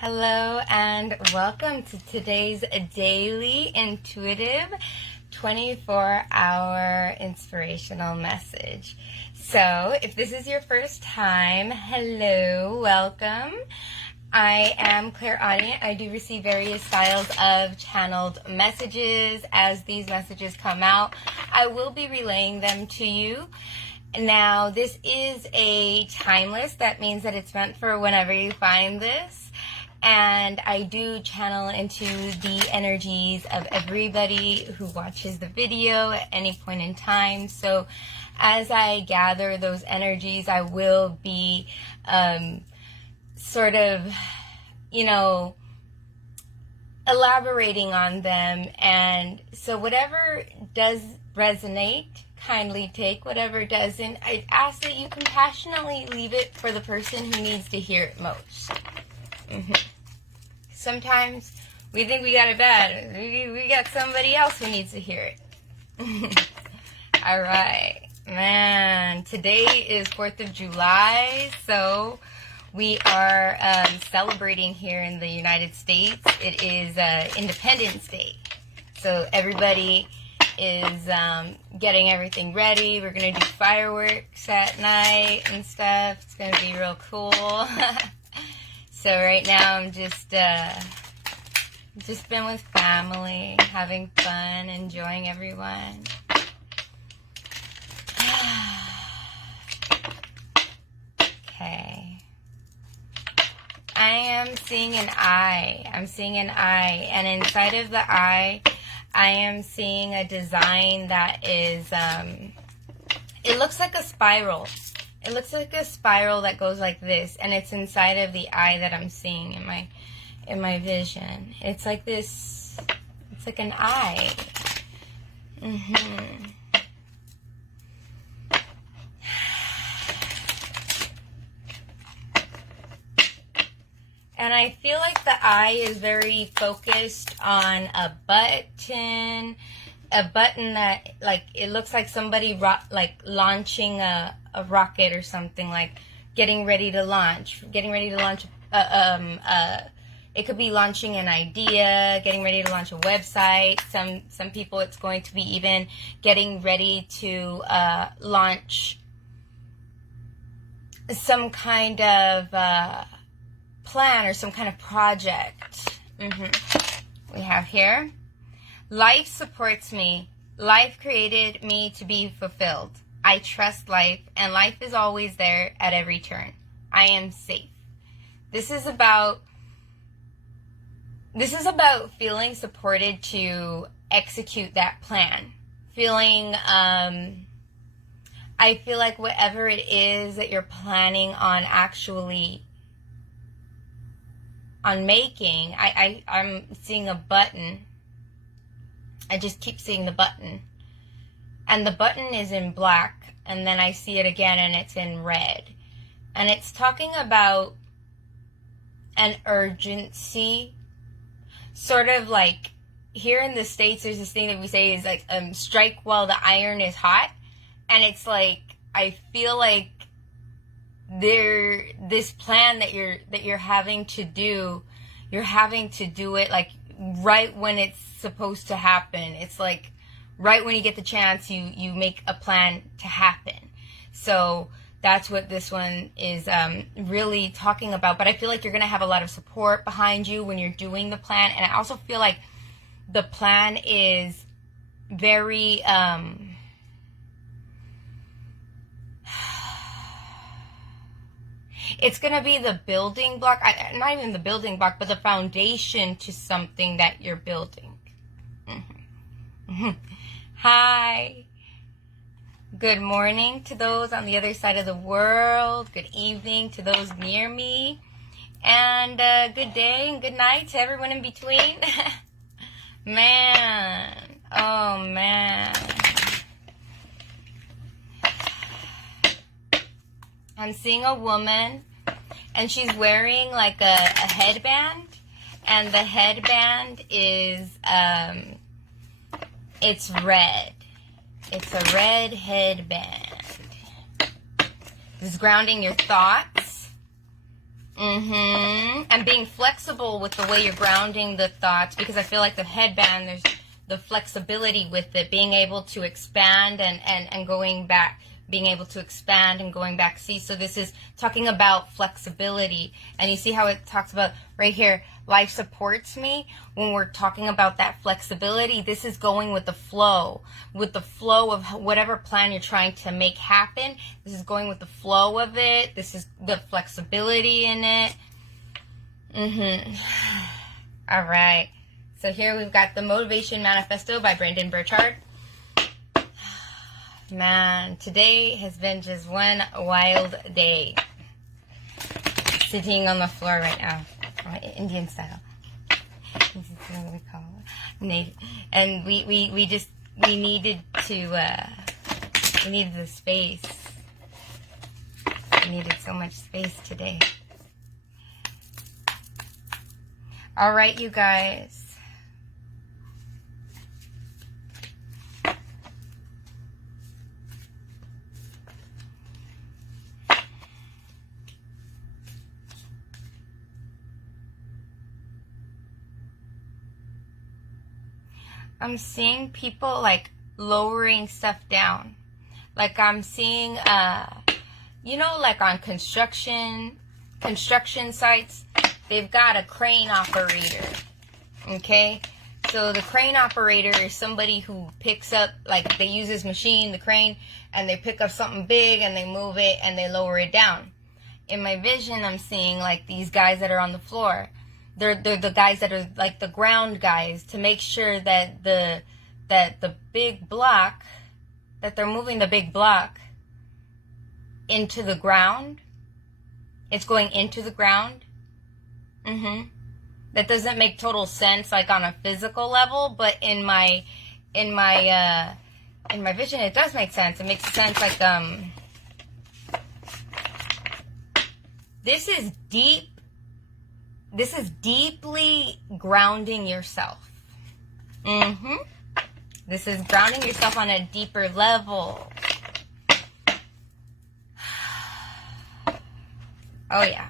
Hello and welcome to today's daily intuitive 24-hour inspirational message. So if this is your first time, hello, welcome. I am clairaudient. I do receive various styles of channeled messages. As these messages come out, I will be relaying them to you. Now, this is a timeless. That means that it's meant for whenever you find this. And I do channel into the energies of everybody who watches the video at any point in time. So as I gather those energies, I will be elaborating on them. And so whatever does resonate, kindly take. Whatever doesn't, I ask that you compassionately leave it for the person who needs to hear it most. Sometimes we think we got it bad. We got somebody else who needs to hear it. All right. Man, today is 4th of July, so we are celebrating here in the United States. It is Independence Day. So everybody is getting everything ready. We're going to do fireworks at night and stuff. It's going to be real cool. So right now I'm just been with family, having fun, enjoying everyone. Okay. I am seeing an eye. I'm seeing an eye, and inside of the eye, I am seeing a design that is, it looks like a spiral. It looks like a spiral that goes like this, and it's inside of the eye that I'm seeing in my vision. It's like this. It's like an eye. And I feel like the eye is very focused on a button that, like, it looks like somebody launching a rocket or something, like getting ready to launch. It could be launching an idea, getting ready to launch a website. Some people, it's going to be even getting ready to launch some kind of plan or some kind of project. We have here, life supports me. Life created me to be fulfilled. I trust life, and life is always there at every turn. I am safe. This is about feeling supported to execute that plan. I feel like whatever it is that you're planning on making, I'm seeing a button. I just keep seeing the button. And the button is in black, and then I see it again and it's in red. And it's talking about an urgency. Sort of like here in the States, there's this thing that we say is like, strike while the iron is hot. And it's like, I feel like this plan that you're having to do, you're having to do it like right when it's supposed to happen. It's like right when you get the chance, you make a plan to happen. So that's what this one is really talking about. But I feel like you're going to have a lot of support behind you when you're doing the plan. And I also feel like the plan is very it's going to be the building block, not even the building block, but the foundation to something that you're building. Hi. Good morning to those on the other side of the world. Good evening to those near me. And good day and good night to everyone in between. Man. Oh, man. I'm seeing a woman, and she's wearing like a headband, and the headband is, it's red. It's a red headband. This is grounding your thoughts. And being flexible with the way you're grounding the thoughts, because I feel like the headband, there's the flexibility with it, being able to expand and going back, being able to expand and going back. See, so this is talking about flexibility. And you see how it talks about right here, life supports me. When we're talking about that flexibility, this is going with the flow of whatever plan you're trying to make happen. This is going with the flow of it. This is the flexibility in it. All right. So here we've got the Motivation Manifesto by Brendon Burchard. Man, today has been just one wild day. Sitting on the floor right now, Indian style. This is what we call it. And we needed we needed the space. We needed so much space today. All right, you guys. I'm seeing people like lowering stuff down. Like I'm seeing, like on construction sites, they've got a crane operator. Okay. So the crane operator is somebody who picks up, like they use this machine, the crane, and they pick up something big and they move it and they lower it down. In my vision, I'm seeing like these guys that are on the floor. They're the guys that are like the ground guys, to make sure that the big block, that they're moving the big block into the ground. It's going into the ground. That doesn't make total sense, like on a physical level, but in my vision, it does make sense. It makes sense, like this is deep. This is deeply grounding yourself. This is grounding yourself on a deeper level. Oh, yeah.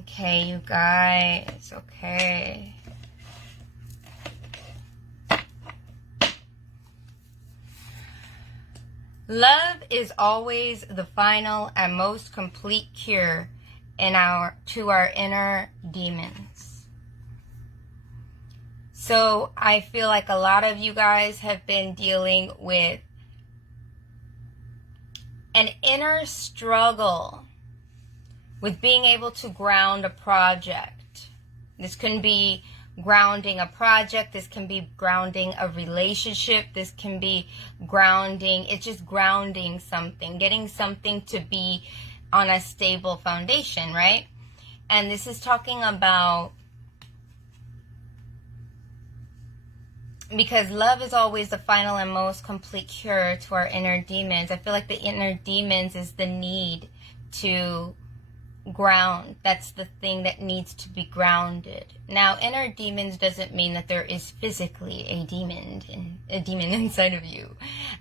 Okay, you guys. Okay. Love is always the final and most complete cure to our inner demons. So I feel like a lot of you guys have been dealing with an inner struggle with being able to ground a project. This can be grounding a project, this can be grounding a relationship, this can be grounding, it's just grounding something, getting something to be on a stable foundation, right? And this is talking about, because love is always the final and most complete cure to our inner demons. I feel like the inner demons is the need to ground. That's the thing that needs to be grounded. Now, inner demons doesn't mean that there is physically a demon inside of you.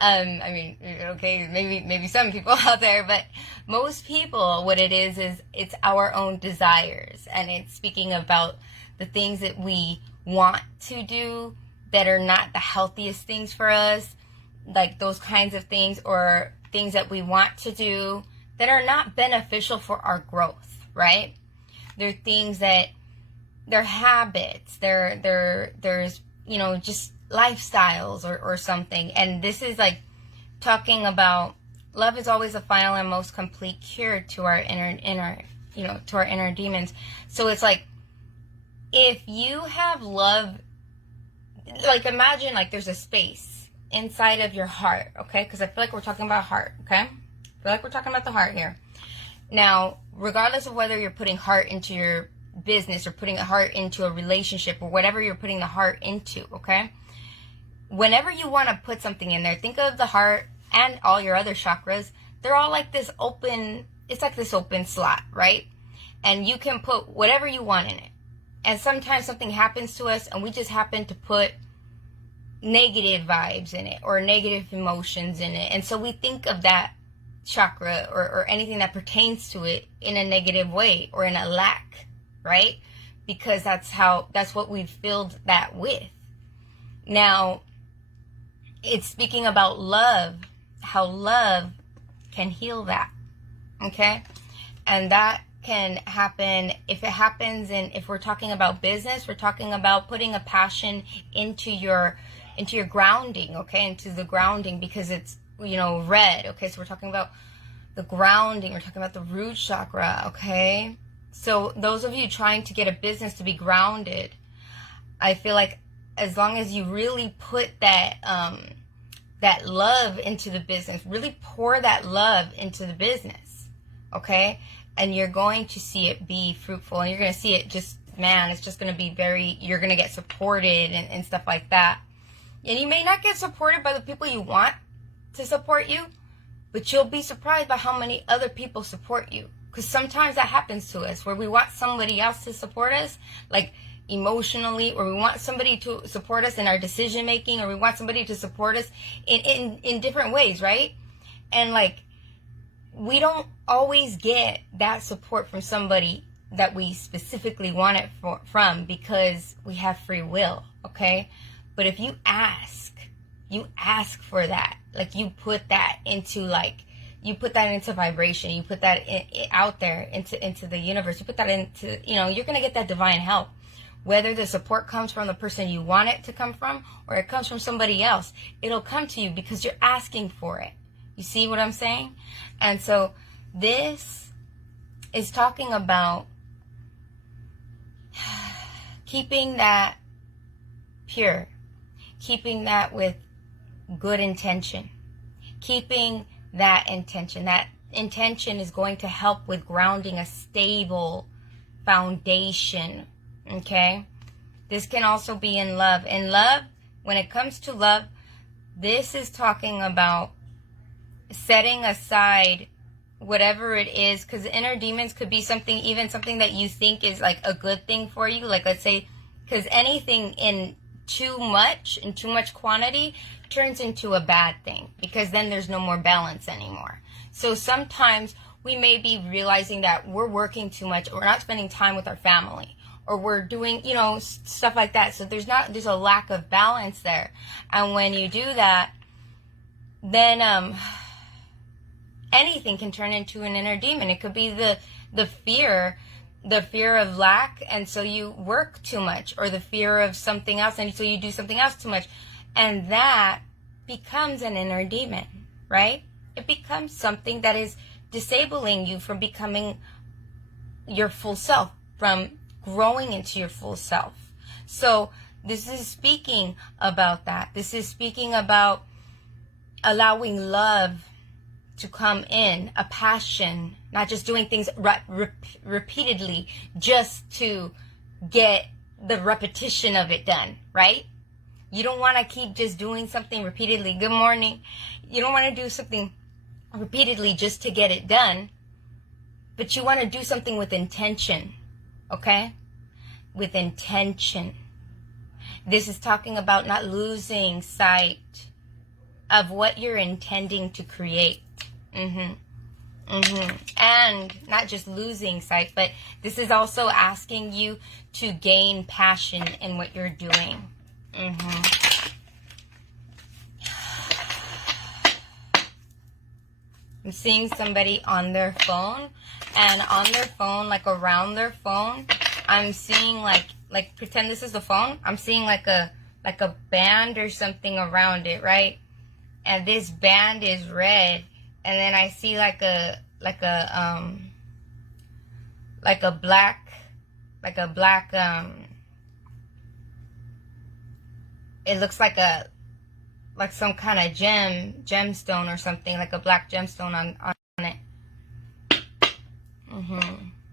I mean, okay, maybe some people out there, but most people, what it is it's our own desires, and it's speaking about the things that we want to do that are not the healthiest things for us, like those kinds of things, or things that we want to do that are not beneficial for our growth, right? They're things that, they're habits, there's, just lifestyles or something. And this is like talking about love is always the final and most complete cure to our to our inner demons. So it's like, if you have love, like imagine like there's a space inside of your heart, okay? Because I feel like we're talking about heart, okay? I feel like we're talking about the heart here. Now, regardless of whether you're putting heart into your business or putting a heart into a relationship or whatever you're putting the heart into, okay? Whenever you want to put something in there, think of the heart and all your other chakras. They're all like this open, it's like this open slot, right? And you can put whatever you want in it. And sometimes something happens to us and we just happen to put negative vibes in it or negative emotions in it. And so we think of that chakra or anything that pertains to it in a negative way or in a lack, right? Because that's what we've filled that with. Now, it's speaking about love, how love can heal that, okay? And that can happen if it happens if we're talking about business, we're talking about putting a passion into your grounding, okay? Into the grounding, because it's, red, okay? So we're talking about the grounding, we're talking about the root chakra, okay? So those of you trying to get a business to be grounded, I feel like as long as you really put that that love into the business, really pour that love into the business, okay? And you're going to see it be fruitful, and you're going to see it just, it's just going to be you're going to get supported and stuff like that. And you may not get supported by the people you want to support you, but you'll be surprised by how many other people support you. Because sometimes that happens to us, where we want somebody else to support us, like emotionally, or we want somebody to support us in our decision making, or we want somebody to support us in different ways, right? And like, we don't always get that support from somebody that we specifically want it from, because we have free will, okay? But if you ask for that, like you put that into vibration, you put that out there into the universe, you put that into, you're going to get that divine help. Whether the support comes from the person you want it to come from, or it comes from somebody else, it'll come to you because you're asking for it. You see what I'm saying? And so this is talking about keeping that pure, keeping that with good intention, keeping that intention. That intention is going to help with grounding a stable foundation. Okay, this can also be in love. In love, when it comes to love, this is talking about setting aside whatever it is, because inner demons could be something that you think is like a good thing for you. Like, let's say, because anything in too much quantity turns into a bad thing, because then there's no more balance anymore. So sometimes we may be realizing that we're working too much, or we're not spending time with our family, or we're doing, stuff like that. So there's a lack of balance there. And when you do that, then anything can turn into an inner demon. It could be the fear of lack, and so you work too much, or the fear of something else, and so you do something else too much. And that becomes an inner demon, right? It becomes something that is disabling you from becoming your full self, from growing into your full self. So this is speaking about that. This is speaking about allowing love to come in, a passion, not just doing things repeatedly just to get the repetition of it done, right? You don't want to keep just doing something repeatedly. Good morning. You don't want to do something repeatedly just to get it done, but you want to do something with intention. Okay? With intention. This is talking about not losing sight of what you're intending to create. And not just losing sight, but this is also asking you to gain passion in what you're doing. I'm seeing somebody on their phone, and on their phone, like around their phone, I'm seeing like pretend this is the phone. I'm seeing like a band or something around it, right? And this band is red, and then I see like a black it looks like some kind of gemstone or something, like a black gemstone on it.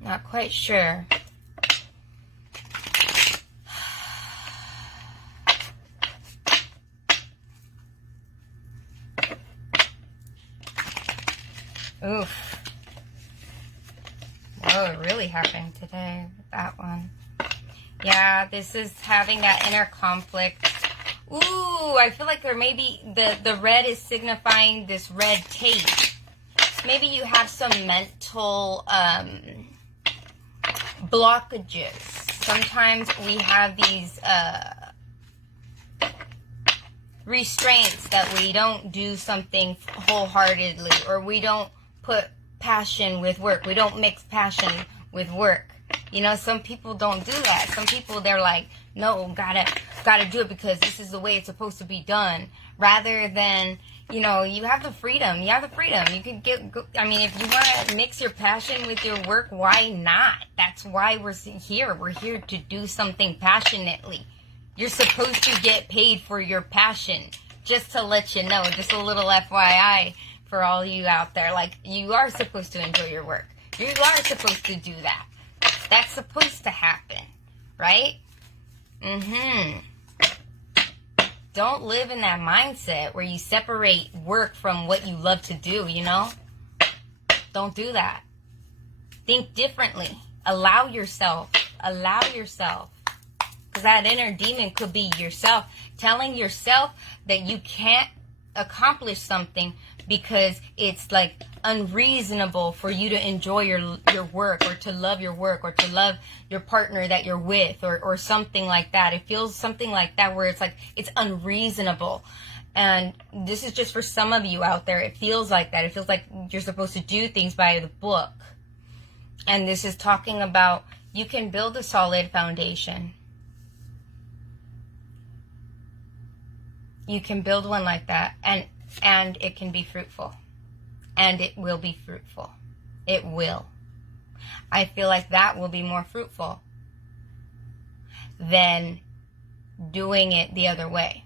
Not quite sure. Oof. What really happened today with that one? Yeah, this is having that inner conflict Ooh, I feel like there may be, the red is signifying this red tape. Maybe you have some mental blockages. Sometimes we have these restraints that we don't do something wholeheartedly, or we don't put passion with work. We don't mix passion with work. You know, some people don't do that. Some people, they're like, no, gotta do it because this is the way it's supposed to be done. Rather than, you know, you have the freedom. You have the freedom. You can I mean, if you want to mix your passion with your work, why not? That's why we're here. We're here to do something passionately. You're supposed to get paid for your passion. Just to let you know, just a little FYI for all you out there. Like, you are supposed to enjoy your work. You are supposed to do that. That's supposed to happen, right? Don't live in that mindset where you separate work from what you love to do, you know? Don't do that. Think differently. Allow yourself. Because that inner demon could be yourself. Telling yourself that you can't accomplish something because it's like unreasonable for you to enjoy your work, or to love your work, or to love your partner that you're with, or something like that. It feels something like that where it's like it's unreasonable. And this is just for some of you out there. It feels like that. It feels like you're supposed to do things by the book. And this is talking about you can build a solid foundation. You can build one like that, and it can be fruitful. And it will be fruitful. It will. I feel like that will be more fruitful than doing it the other way.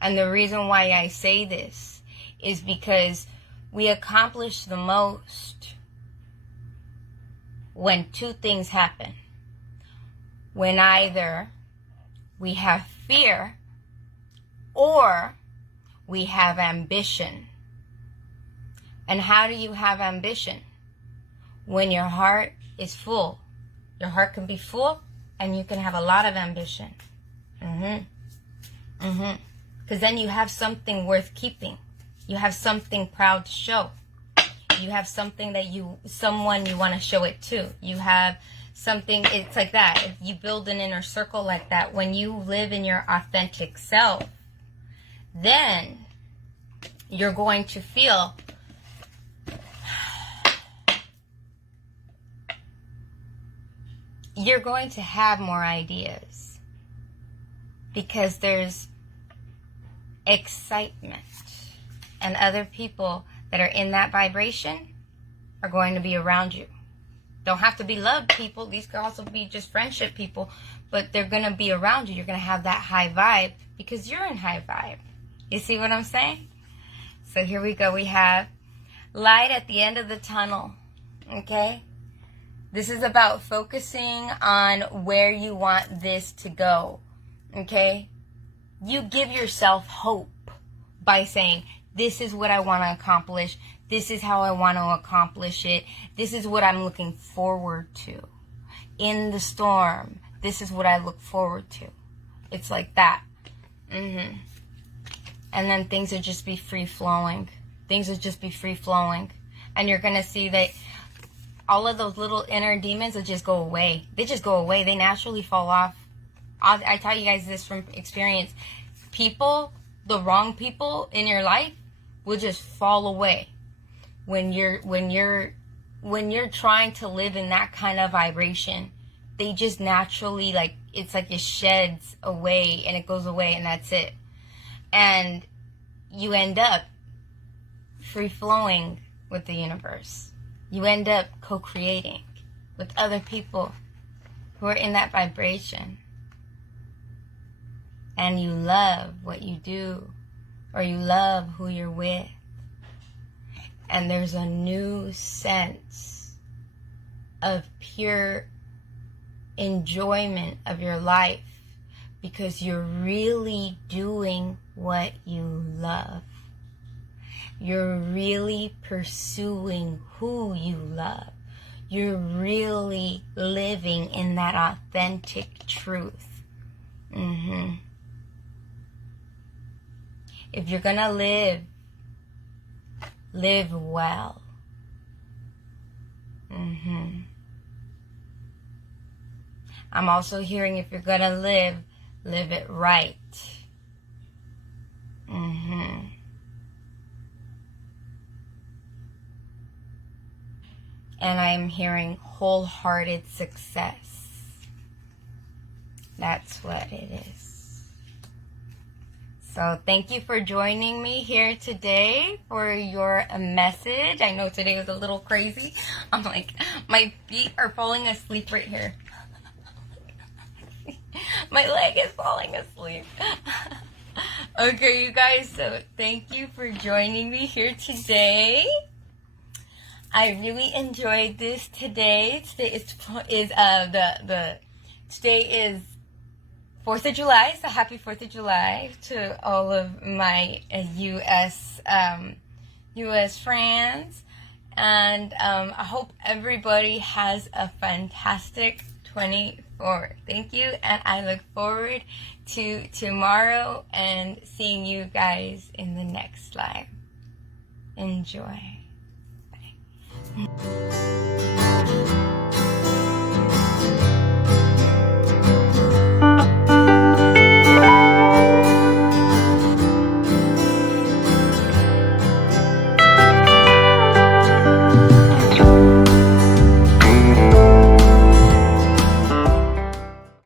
And the reason why I say this is because we accomplish the most when two things happen. When either we have fear or we have ambition. And how do you have ambition? When your heart is full. Your heart can be full and you can have a lot of ambition. Because then you have something worth keeping. You have something proud to show. You have something that someone you want to show it to. You have something, it's like that. If you build an inner circle like that, when you live in your authentic self, then you're going to feel you're going to have more ideas because there's excitement, and other people that are in that vibration are going to be around you. Don't have to be love people. These could also be just friendship people, but they're going to be around you. You're going to have that high vibe because you're in high vibe. You see what I'm saying? So here we go. We have light at the end of the tunnel. Okay? This is about focusing on where you want this to go. Okay? You give yourself hope by saying, this is what I want to accomplish. This is how I want to accomplish it. This is what I'm looking forward to. In the storm, this is what I look forward to. It's like that. And then things will just be free-flowing. Things will just be free-flowing. And you're going to see that all of those little inner demons will just go away. They just go away. They naturally fall off. I tell you guys this from experience. People, the wrong people in your life will just fall away. When you're trying to live in that kind of vibration, they just naturally, like, it's like it sheds away and it goes away and that's it. And you end up free-flowing with the universe. You end up co-creating with other people who are in that vibration. And you love what you do, or you love who you're with. And there's a new sense of pure enjoyment of your life because you're really doing what you love. You're really pursuing who you love. You're really living in that authentic truth. if you're gonna live well. I'm also hearing if you're gonna live it right. And I'm hearing wholehearted success. That's what it is. So thank you for joining me here today for your message. I know today was a little crazy. I'm like, my feet are falling asleep right here. My leg is falling asleep. Okay, you guys, so thank you for joining me here today. I really enjoyed this today. Today is 4th of July, so happy 4th of July to all of my U.S. friends. And I hope everybody has a fantastic 24th. Thank you, and I look forward to tomorrow and seeing you guys in the next live. Enjoy. Bye.